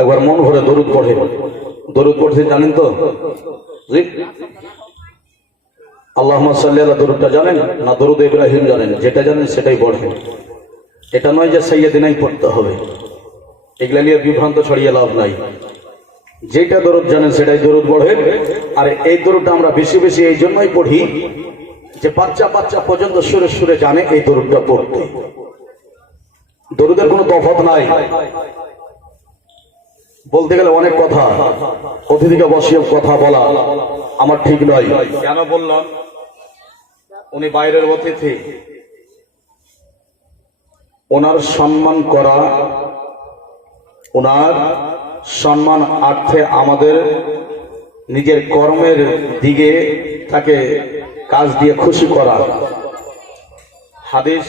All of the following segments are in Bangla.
একবার মন ভরে দরুদ পড়ে। দরুদ পড়তে জানেন তো? আল্লাহুম্মা সাল্লি আলা দরুদটা জানেন না দরুদ ইব্রাহিম জানেন? যেটা জানেন সেটাই পড়েন। এটা নয় যে সাইয়্যিদিনাই পড়তে হবে, এগুলা নিয়ে বিভ্রান্ত ছড়িয়ে লাভ নাই। যেটা দরুদ জানেন সেটাই দরুদ পড়েন। আর এই দরুদটা আমরা বেশি বেশি এই জন্যই পড়ি যে বাচ্চা বাচ্চা পর্যন্ত সুরে সুরে জানে এই দরুদটা পড়তে। দরুদের কোনো তফাৎ নাই। বলতে গেলে অনেক কথা, অতিথিকে বসিয়ে কথা বলা আমার ঠিক নয়। কেন বললাম? উনি বাইরের অতিথি, ওনার সম্মান করা, ওনার সম্মানার্থে আমাদের নিজের কর্মের দিকে তাকে কাজ দিয়ে খুশি করা। হাদিস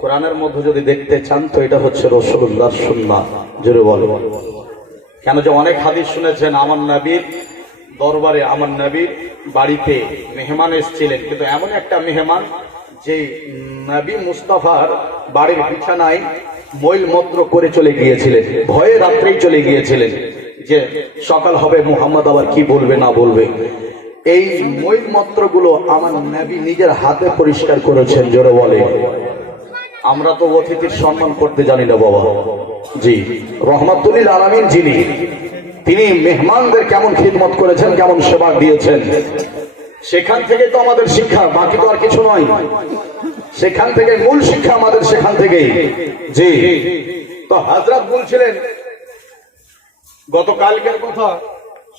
কোরআনের মধ্যে যদি দেখতে চান তো এটা হচ্ছে রাসূলুল্লাহর সুন্নাহ। জোরে বলো। কেন যে অনেক হাদিস শুনেছেন আমার নবীর দরবারে, আমার নবীর বাড়িতে মেহমান এসেছিলেন, কিন্তু এমন একটা মেহমান যে নবী মুস্তাফার বাড়ির বিছানায় মইল মূত্র করে চলে গিয়েছিলেন, ভয়ে রাত্রেই চলে গিয়েছিলেন যে সকাল হবে মুহাম্মদ আবার কি বলবে না বলবে। এই মইল মূত্রগুলো আমার নবী নিজের হাতে পরিষ্কার করেছেন। জোরে বলে। আমরা তো অতিথির সম্মান করতে জানি না বাবা। জি, রহমাতুল লিল আলামিন যিনি, তিনি মেহমানদের কেমন খিদমত করেছেন, কেমন সেবা দিয়েছেন, সেখান থেকে তো আমাদের শিক্ষা, বাকি তো আর কিছু নয়। সেখান থেকে মূল শিক্ষা আমাদের সেখান থেকেই। জি, তো হযরত বলছিলেন, গতকালকের কথা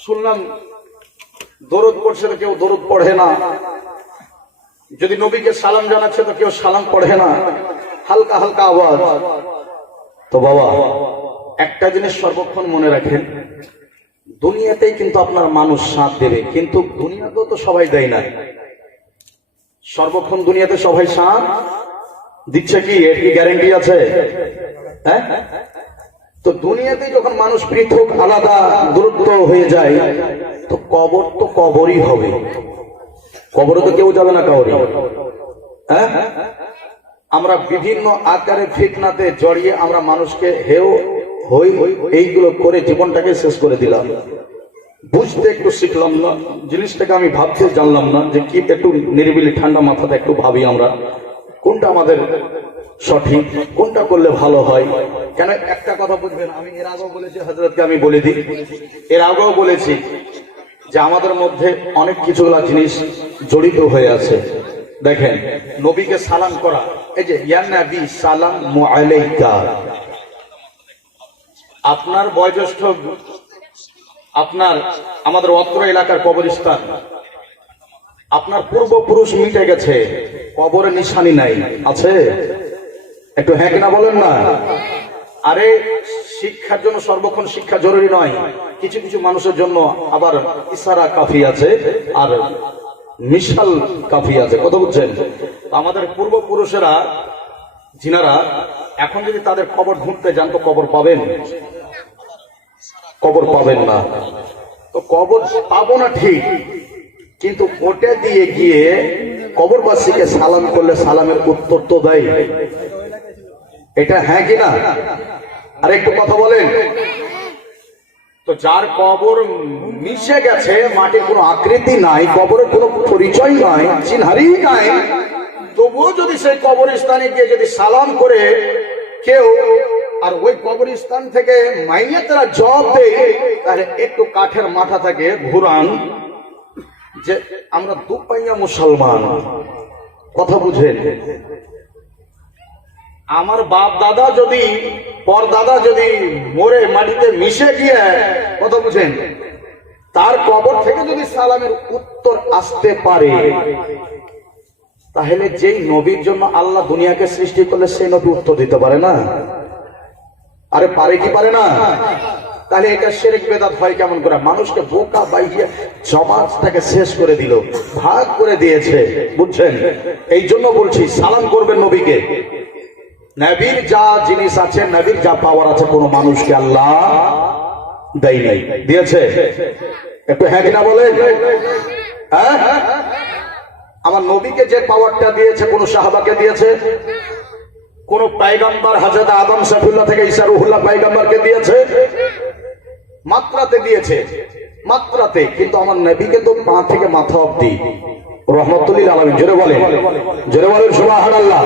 শুনলাম, দরুদ পড়ছে তো কেউ দরুদ পড়ে না, যদি নবীকে সালাম জানাচ্ছে তো কেউ সালাম পড়ে না, হালকা হালকা আওয়াজ। তো বাবা একটা জিনিস সর্বক্ষণ মনে রাখেন, দুনিয়াতেই কিন্তু আপনার মানুষ সাথ দেবে, কিন্তু দুনিয়াতেও তো সবাই দেয় না। সর্বক্ষণ দুনিয়াতে সবাই সাথ দিচ্ছে কি, এর কি গ্যারান্টি আছে? হ্যাঁ, তো দুনিয়াতে যখন মানুষ পৃথক আলাদা দূরত্ব হয়ে যায় তো কবর তো কবরই হবে। কবরে তো কেউ যাবে না কাউরি। হ্যাঁ, আমরা বিভিন্ন আকারে ফিতনাতে জড়িয়ে আমরা মানুষকে হেও হই এইগুলো করে জীবনটাকে শেষ করে দিলাম। বুঝতে একটু শিখলাম না জিনিসটাকে, আমি ভাবতে জানলাম না যে কি, একটু নিরিবিলি ঠান্ডা মাথাতে একটু ভাবি আমরা কোনটা আমাদের সঠিক, কোনটা করলে ভালো হয়। কেন একটা কথা বুঝবেন, আমি এর আগেও বলেছি, হযরতকে আমি বলে দিই, এর আগেও বলেছি যে আমাদের মধ্যে অনেক কিছুগুলা জিনিস জড়িত হয়ে আছে। দেখেন, নবীকে সালাম করা, এই যে ইয়া নবী সালামু আলাইকা, আপনার বয়োজ্যেষ্ঠ, আপনার আমাদের অত্র এলাকার কবরস্থান, আপনার পূর্বপুরুষ মিটে গেছে, কবরে নিশানি নাই, আছে? একটু হ্যাঁ কিনা বলেন না। আরে শিক্ষার জন্য সর্বক্ষণ শিক্ষা জরুরি নয়, কিছু কিছু মানুষের জন্য আবার ইশারা কাফি আছে আর মিশাল কাফি আছে, কথা বুঝছেন? আমাদের পূর্বপুরুষেরা যিনারা এখন যদি তাদের কবর ঢুঁড়তে যান তো কবর পাবেন? কবর পাবেন না। তো কবর পাবো না ঠিক, কিন্তু ওটা দিয়ে গিয়ে কবরবাসীকে সালাম করলে সালামের উত্তর তো দেয়। এটা হ্যাঁ কিনা? আর একটু কথা বলেন তো। যার কবর মিশে গেছে, মাটির কোনো আকৃতি নাই, কবরের কোনো পরিচয় নাই, চিনহারি নাই, তবুও যদি সেই কবরস্থানে গিয়ে যদি সালাম করে কেউ, আর ওই কবরস্থান থেকে মাইয়াতেরা জবাব দেয়, তাহলে একটু কাঠের মাথা থাকে ঘুরান যে আমরা দুপাইয়া মুসলমান, কথা বুঝেন? আমার বাপ দাদা যদি, পর দাদা যদি মরে মাটিতে মিশে গিয়ে, কথা বুঝেন, তার কবর থেকে যদি সালামের উত্তর আসতে পারে, তাহলে যেই নবীর জন্য আল্লাহ দুনিয়াকে সৃষ্টি করলে সেই নবী উত্তর দিতে পারে না? আরে পারে কি পারে না? তাহলে এটা শিরক বেদাত হয় কেমন করে? মানুষকে বোকা বাইয়ে সমাজটাকে শেষ করে দিল, ভাগ করে দিয়েছে, বুঝছেন? এই জন্য বলছি সালাম করবেন নবীকে। নবীর যা জিনিস আছে, নবীর যা পাওয়ার আছে, কোনো মানুষকে আল্লাহ দেয় নাই, দিয়েছে? একটু হ্যাঁ কিনা বলেন। হ্যাঁ, আমার নবীকে যে পাওয়ারটা দিয়েছে কোন সাহাবাকে দিয়েছে? কোন পয়গম্বর হযরত আদম সফিউল্লাহ থেকে ঈসা রুহুল্লাহ পয়গম্বরকে দিয়েছে? মাত্রাতে দিয়েছে, মাত্রাতে, কিন্তু আমার নবীকে তো পা থেকে মাথা অব্দি রহমতুল্লিল আলামিন। জোরে বলেন, জোরে বলেন সুবহানাল্লাহ।